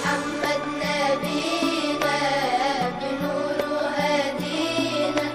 محمد نبينا بنور هدينا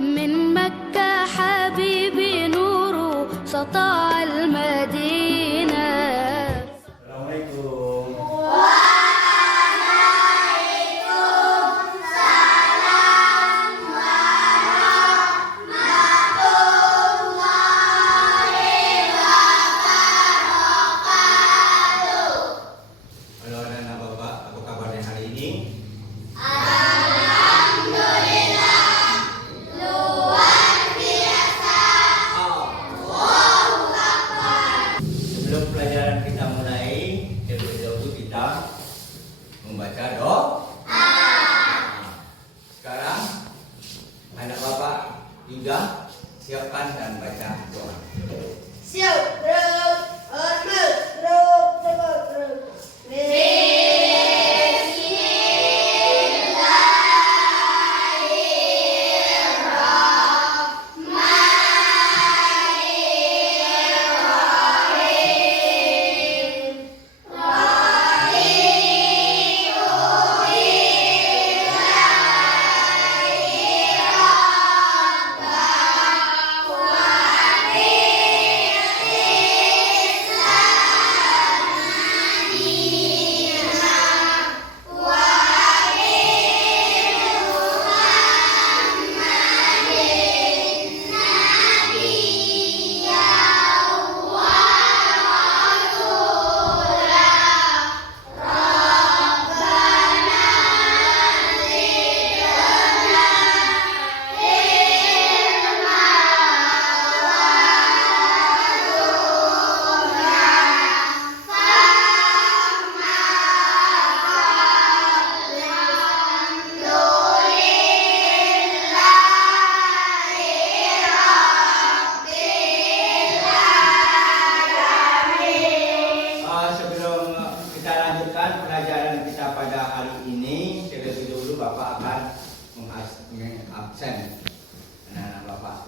من مكة حبيبي نوره سطع المدينة. Assalamualaikum. Halo anak-anak Bapak, apa kabarnya hari ini? Sebelum pelajaran kita mulai, terlebih dahulu kita membaca doa. Sekarang anak Bapak juga siapkan dan baca doa. Siap, Sebelum kita lanjutkan pelajaran kita pada hari ini, terlebih dahulu Bapak akan mengabsen anak-anak Bapak.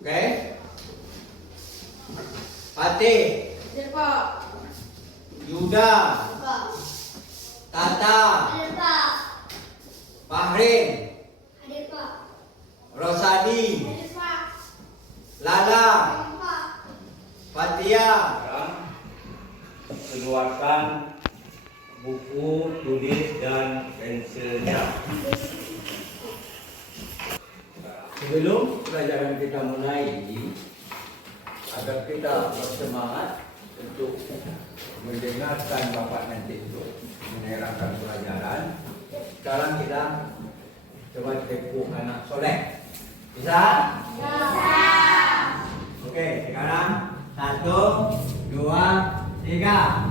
Oke? Fatih, Yuda, Tata, Fahrin, Rosadi, Lala, Fatia. Keluarkan buku tulis dan pensilnya. Sebelum pelajaran kita mulai, agar kita bersemangat untuk mendengarkan Bapak nanti untuk menerangkan pelajaran. Sekarang kita coba teguh anak soleh. Bisa? Bisa. Oke, sekarang 1, 2, 3.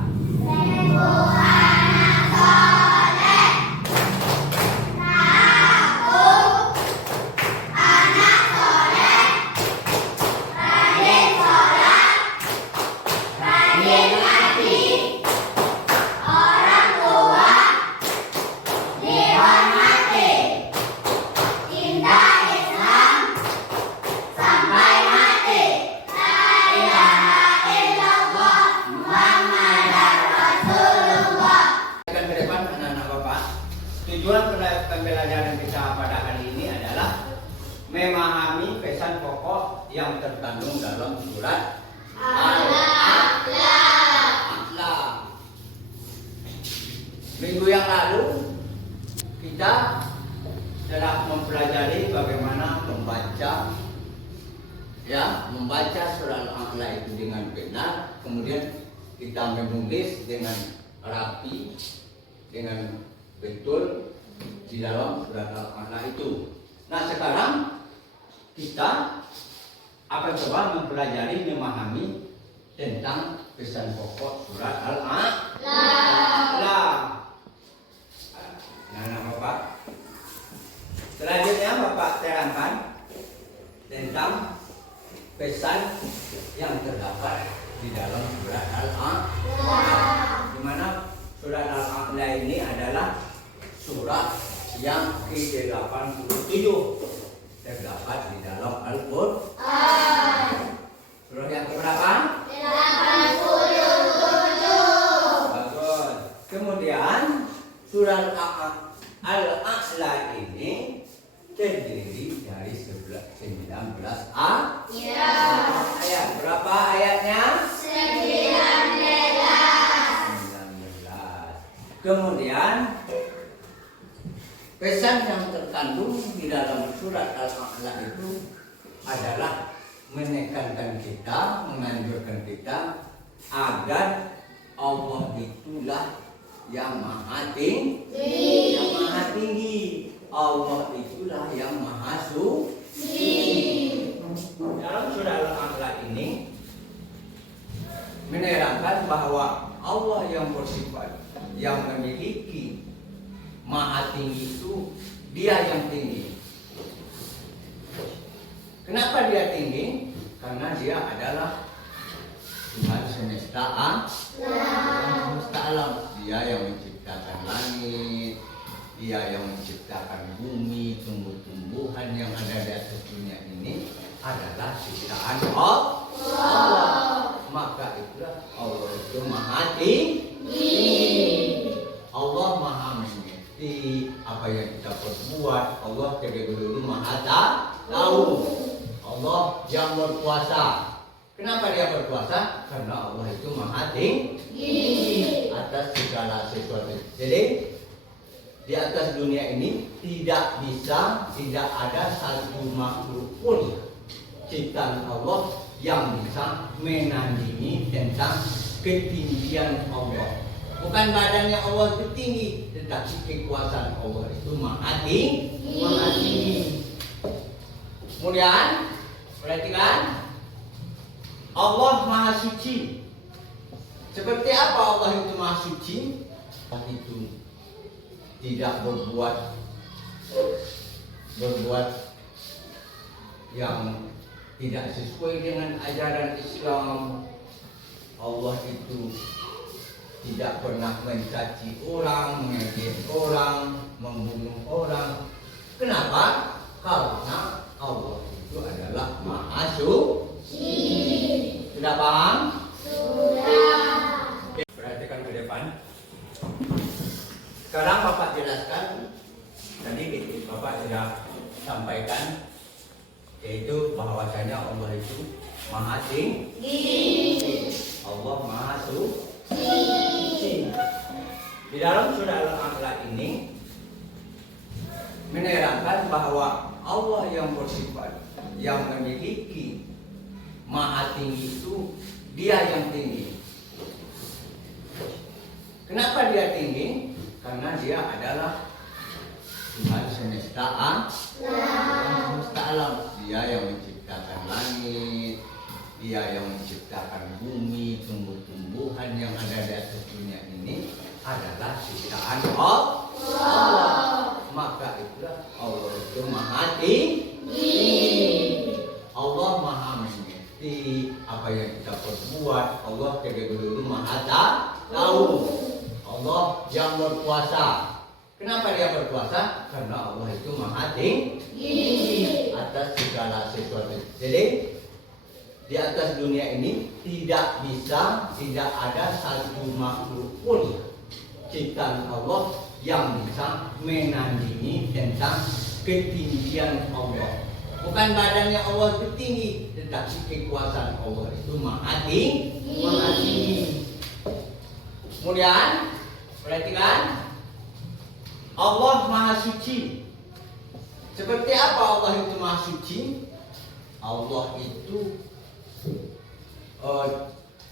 Tujuan pembelajaran kita pada hari ini adalah memahami pesan pokok yang terkandung dalam surat Al-A'la. Minggu yang lalu kita telah mempelajari bagaimana membaca surat Al-A'la itu dengan benar, kemudian kita menulis dengan rapi, dengan betul di dalam surat Al-A'la itu. Nah, sekarang kita akan coba mempelajari, memahami tentang pesan pokok surat Al-A'la. Nah, Bapak, selanjutnya Bapak terangkan tentang pesan yang terdapat di dalam surat Al-A'la. Di mana surat Al-A'la ini adalah surat yang ke-87 terdapat di dalam Al-Qur'an. Surat yang keberapa? 87. Bagus. Kemudian Surat Al-A'la ini terdiri dari 19 ayat. Ya. Ayat berapa ayatnya? 19. Kemudian pesan yang terkandung di dalam surat Al-A'la itu adalah menekankan kita, menganjurkan kita agar Allah itulah yang maha tinggi. Yang maha tinggi. Allah itulah yang maha suci. Dalam surah Al-A'la ini menerangkan bahwa Allah yang bersifat, yang memiliki maha tinggi itu Dia yang tinggi. Kenapa Dia tinggi? Karena Dia adalah Tuhan semesta alam. Dia yang menciptakan langit, Dia yang menciptakan bumi, tumbuh-tumbuhan yang ada di atas dunia ini adalah ciptaan Allah. Maka itulah Allah itu maha tinggi. Allah maha mengerti apa yang kita perbuat. Allah terlebih dahulu maha tahu. Allah yang berkuasa. Kenapa Dia berkuasa? Karena Allah itu maha tinggi atas segala sesuatu. Jadi di atas dunia ini tidak ada satu makhluk pun ciptaan Allah yang bisa menandingi tentang ketinggian Allah. Bukan badannya Allah itu tinggi, tetapi kekuasaan Allah itu maha tinggi. Kemudian perhatikan, Allah maha suci. Seperti apa Allah itu maha suci? Allah itu tidak berbuat yang tidak sesuai dengan ajaran Islam. Allah itu tidak pernah mencaci orang, mengejek orang, membunuh orang. Kenapa? Karena Allah itu adalah maha suci. Sudah paham? Sudah. Perhatikan ke depan. Sekarang Bapak jelaskan, tadi Bapak sudah sampaikan, yaitu bahwasanya Allah itu maha tinggi. Allah maha suci. Di dalam surah Al-A'la ini menerangkan bahwa Allah yang bersifat, yang memiliki maha tinggi itu Dia yang tinggi. Kenapa Dia tinggi? Karena Dia adalah Tuhan semesta alam. Dia yang menciptakan langit, Dia yang menciptakan bumi, tumbuh-tumbuhan yang ada di atas dunia ini adalah ciptaan Allah. Maka itulah Allah itu maha tinggi. Allah maha mengerti apa yang kita perbuat. Allah terlebih dahulu maha tahu. Allah yang berkuasa. Kenapa Dia berkuasa? Karena Allah itu maha tinggi atas segala sesuatu. Jadi di atas dunia ini tidak ada satu makhluk pun ciptaan Allah yang bisa menandingi tentang ketinggian Allah. Bukan badannya Allah itu tinggi, tetapi kekuasaan Allah itu maha tinggi. Kemudian perhatikan, Allah maha suci. Seperti apa Allah itu maha suci? Allah itu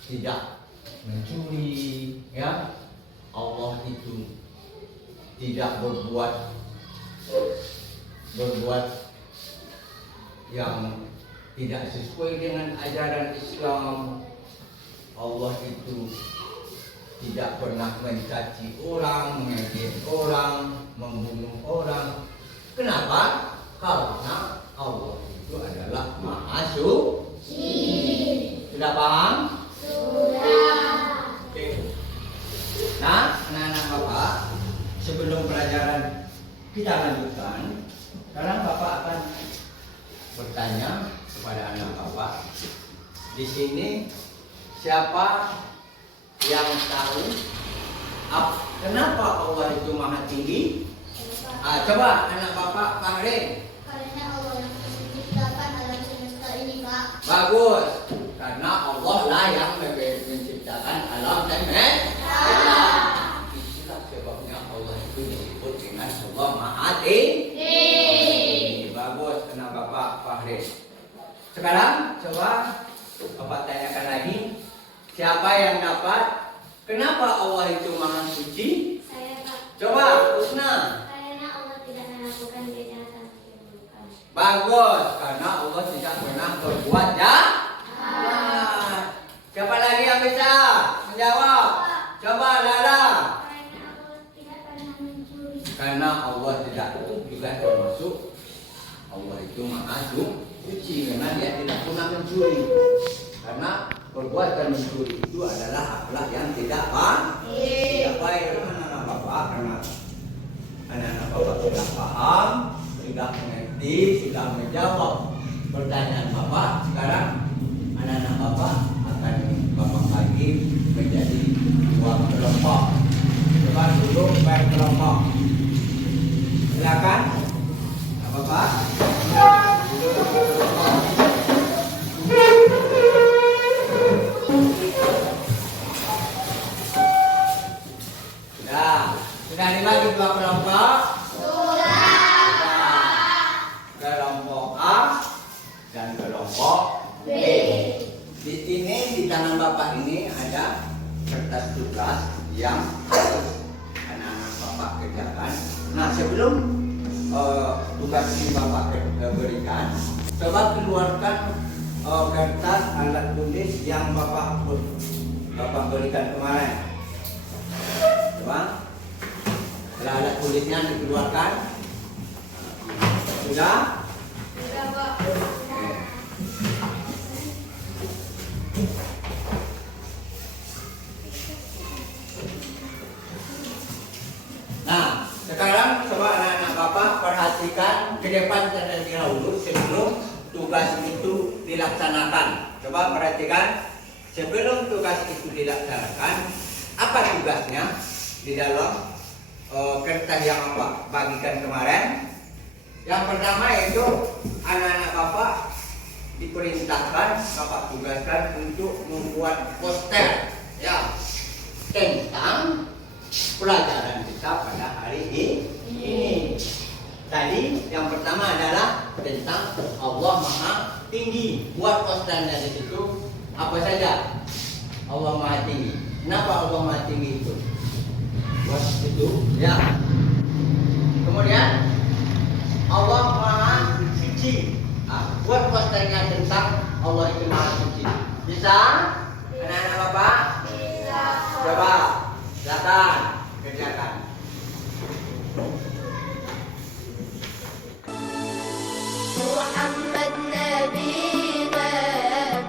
tidak mencuri, ya. Allah itu tidak berbuat yang tidak sesuai dengan ajaran Islam. Allah itu tidak pernah mencaci orang, mengejek orang, membunuh orang. Kenapa? Karena Allah itu adalah maha suci. Sudah paham? Sudah. Oke. Nah, anak-anak Bapak, sebelum pelajaran kita lanjutkan, sekarang Bapak akan bertanya kepada anak Bapak. Di sini siapa yang tahu Kenapa Allah itu maha tinggi? Coba anak bapak Fahrin. Karena Allah yang menciptakan alam semesta ini, Pak. Bagus. Karena Allah lah yang menciptakan alam semesta. Itulah sebabnya Allah itu disebut dengan Allah maha tinggi. Bagus anak bapak Fahrin. Sekarang coba bapak tanyakan lagi. Siapa yang dapat? Kenapa Allah itu maha suci? Saya, Pak. Coba Husna. Karena Allah tidak melakukan kejahatan keburukan. Bagus, karena Allah tidak pernah berbuat jahat. Siapa lagi yang bisa menjawab? Coba Lala. Karena Allah tidak pernah mencuri. Karena Allah tidak, itu juga termasuk Allah itu maha suci karena dia tidak pernah mencuri. Karena perbuatan mencuri itu adalah akhlak yang tidak baik. Anak-anak bapak, karena anak-anak bapak sudah paham, sudah mengerti, sudah menjawab pertanyaan bapak. Sekarang anak-anak bapak akan bapak bagi menjadi dua kelompok. Coba duduk baik kelompok. Silakan, bapak. Duduk kelompok. Sudah dibagi dua kelompok? Sudah. Kelompok A dan kelompok B. Di sini di tangan bapak ini ada kertas tugas yang anak-anak bapak kerjakan. Nah, sebelum tugas ini bapak berikan, coba keluarkan kertas alat tulis yang bapak berikan kemarin. Coba. Setelah alat tulisnya dikeluarkan. Sudah? Sudah, Pak. Nah, sekarang coba anak-anak bapak perhatikan ke depan terlebih dahulu sebelum tugas itu dilaksanakan. Coba perhatikan sebelum tugas itu dilaksanakan, apa tugasnya di dalam kertas yang bapak bagikan kemarin. Yang pertama yaitu anak-anak bapak diperintahkan, bapak tugaskan untuk membuat poster ya tentang pelajaran kita pada hari ini. Tadi yang pertama adalah tentang Allah Maha Tinggi. Buat posternya di situ apa saja? Allah Maha Tinggi. Kenapa Allah Maha Tinggi itu? Buat itu ya. Kemudian Allah Maha Suci. Buat posternya tentang Allah itu Maha Suci. Bisa? Anak-anak bapak? Bisa. Coba, silakan kerjakan. محمد نبينا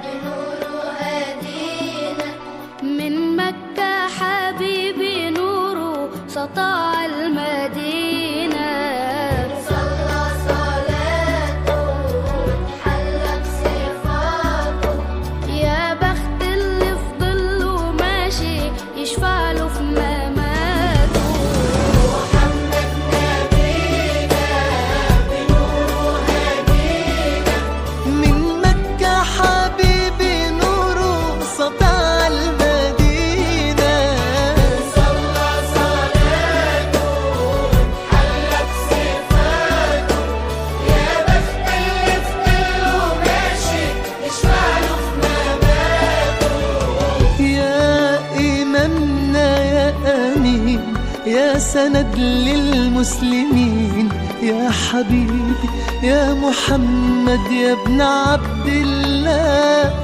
بنور هدينا من مكة حبيبي نوره سطع المدينة صلى صلاته وتحلى بصفاته يا بخت اللي في ظله ماشي يشفع له في مماته محمد نبينا بنور هدينا من مكة حبيبي نوره سطع المدينة صلى صلاته وتحلى بصفاته يا بخت اللي في ظله ماشي يشفع له في مماته يا إمامنا يا أمين يا سند للمسلمين يا حبيبي يا محمد يا ابن عبد الله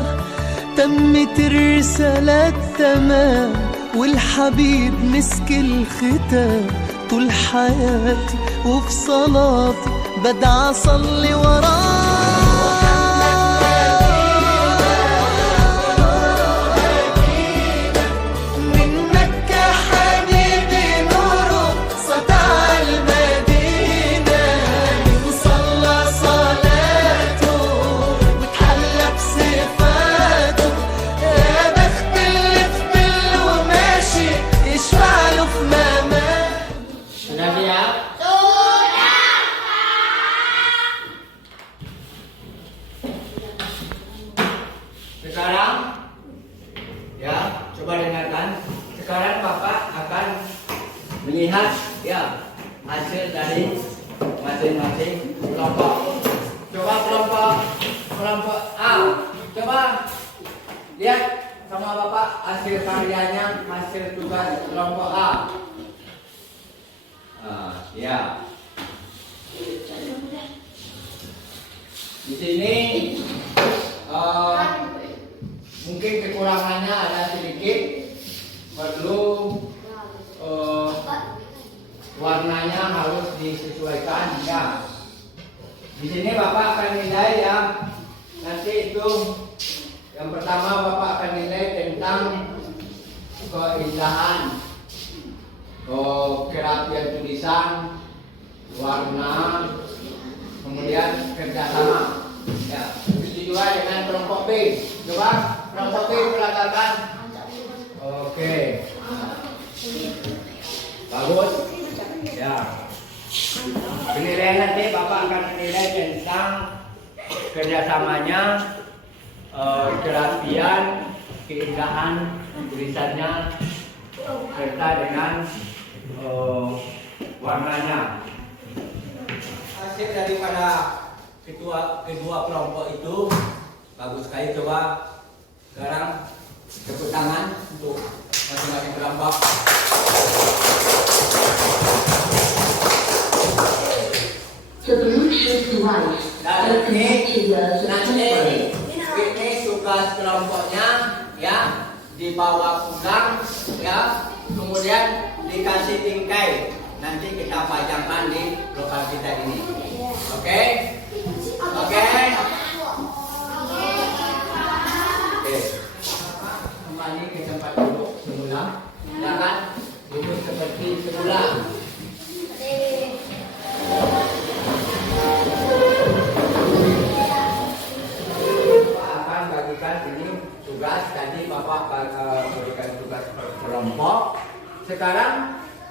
تمت الرسالة تمام والحبيب مسك الختام طول حياتي وفي صلاتي بدعى أصلي من مكة حبيبي نوره سطع المدينة صلى صلاته وتحلى بصفاته يا بخت اللي في ظله ماشي يشفع له في melihat ya hasil dari masing-masing kelompok. Coba kelompok A, coba lihat sama Bapak hasil karyanya, hasil tugas kelompok A. Ya. Di sini mungkin kekurangannya ada sedikit, perlu warnanya harus disesuaikan ya. Di sini Bapak akan nilai ya. Nanti itu yang pertama Bapak akan nilai tentang keindahan, kerapian tulisan, warna, kemudian kerjasama. Ya, begitu juga dengan kelompok B. Coba kelompok B peragakan. Oke. Bagus. Ya. Penilaian nanti Bapak akan menilai tentang kerjasamanya, kerapian, keindahan tulisannya, serta dengan warnanya. Hasil daripada kedua kelompok itu bagus sekali. Coba sekarang tepuk tangan untuk masing-masing kelompok. Dan ini tugas kelompoknya ya, dibawa pulang ya, kemudian dikasih bingkai, nanti kita pajangkan di lokal kita ini. Oke? Oke? Kembali ke tempat duduk semula. Jangan duduk seperti semula. Akan bagikan ini tugas. Tadi Bapak berikan tugas per kelompok. Sekarang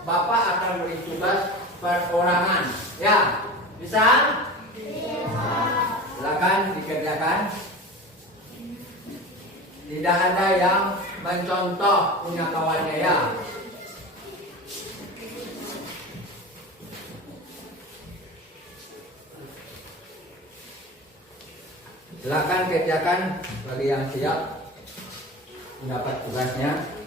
Bapak akan beri tugas perorangan. Ya, bisa? Silakan dikerjakan. Tidak ada yang mencontoh punya kawannya ya. Silakan kerjakan bagi yang siap mendapat tugasnya.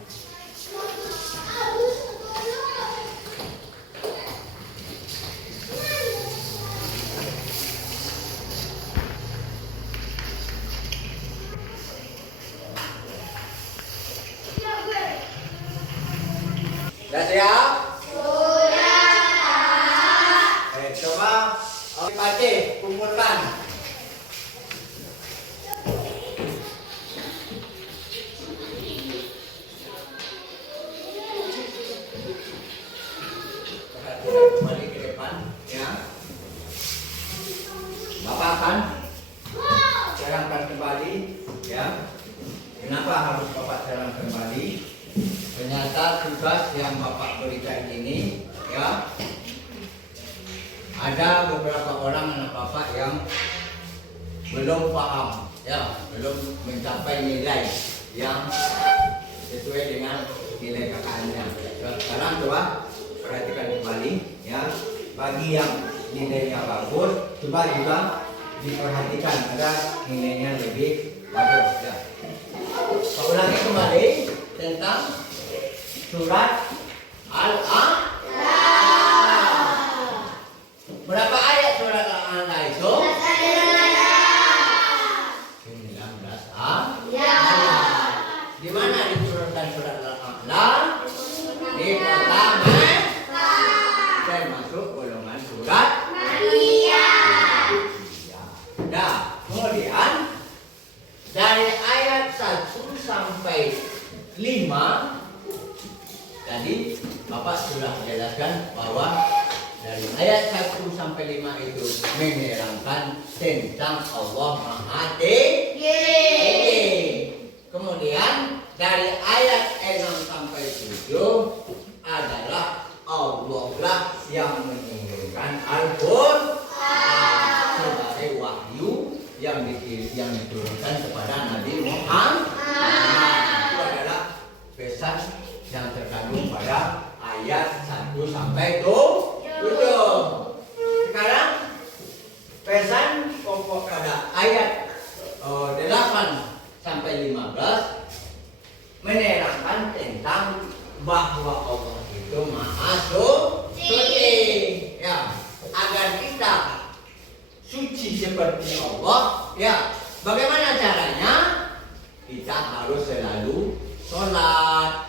Sudah siap? Sudah. Coba Pakcik kumpulkan. Kembali ke depan ya. Bapak akan serangkan kembali ya. Kenapa harus Bapak serang kembali? Ternyata tugas yang Bapak berikan ini ya, ada beberapa orang anak Bapak yang belum paham ya, belum mencapai nilai yang sesuai dengan nilai KKN-nya. Sekarang coba perhatikan kembali ya. Bagi yang nilainya bagus, coba juga diperhatikan ada nilainya lebih bagus ya. Saya ulangi kembali tentang surat Al-A'la. Berapa ayat surat Al-A'la itu? 19 ayat. Di mana diturunkan surat Al-A'la? Di kota Mekah. Termasuk golongan surat Maryam. Nah, kemudian dari ayat 1 sampai 5 tadi Bapak sudah menjelaskan bahwa dari ayat 1 sampai 5 itu menerangkan tentang Allah Maha Tinggi. Kemudian dari ayat 6 sampai 7 adalah Allah lah yang menurunkan Al-Qur'an sebagai wahyu yang diturunkan kepada Nabi Muhammad. Itu adalah pesan yang terkandung pada ayat ayat 1 sampai 7. Sekarang pesan pokok pada ayat 8 sampai 15 menerangkan tentang bahwa Allah itu Maha Suci. Ya, agar kita suci seperti Allah, ya. Bagaimana caranya? Kita harus selalu sholat,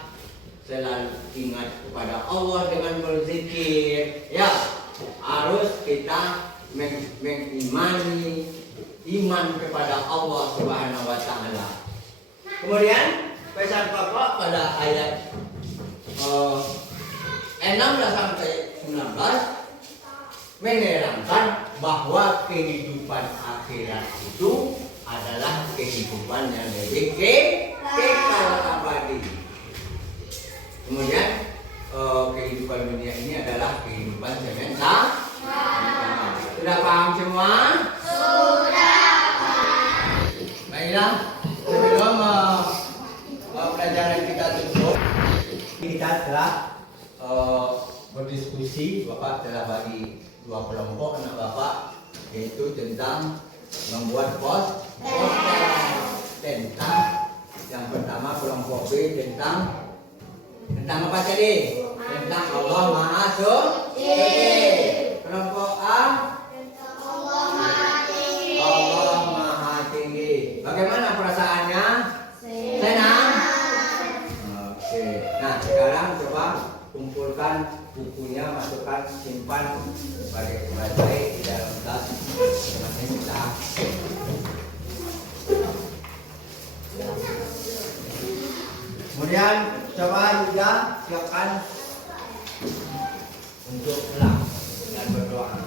selalu ingat kepada Allah dengan berzikir, ya. Harus kita mengimani iman kepada Allah Subhanahu wa taala. Kemudian pesan pokok pada ayat 16 sampai 19 menerangkan bahwa kehidupan akhirat itu adalah kehidupan yang lebih kekal abadi. Kemudian kehidupan dunia ini adalah kehidupan sementara. Sudah paham semua? Baiklah, sebelum pelajaran kita tutup, kita telah berdiskusi. Bapak telah bagi 2 kelompok anak Bapak, yaitu tentang membuat poster. Tentang yang pertama kelompok B tentang apa tadi? Tentang Allah Maha Suci. Kelompok A Allah Maha Tinggi. Allah Maha Tinggi. Bagaimana perasaannya? Senang? Oke. Nah, sekarang coba kumpulkan bukunya, masukkan, simpan sebagai baik di dalam tas. Nanti kita kemudian coba juga siapkan untuk pulang dan berdoa.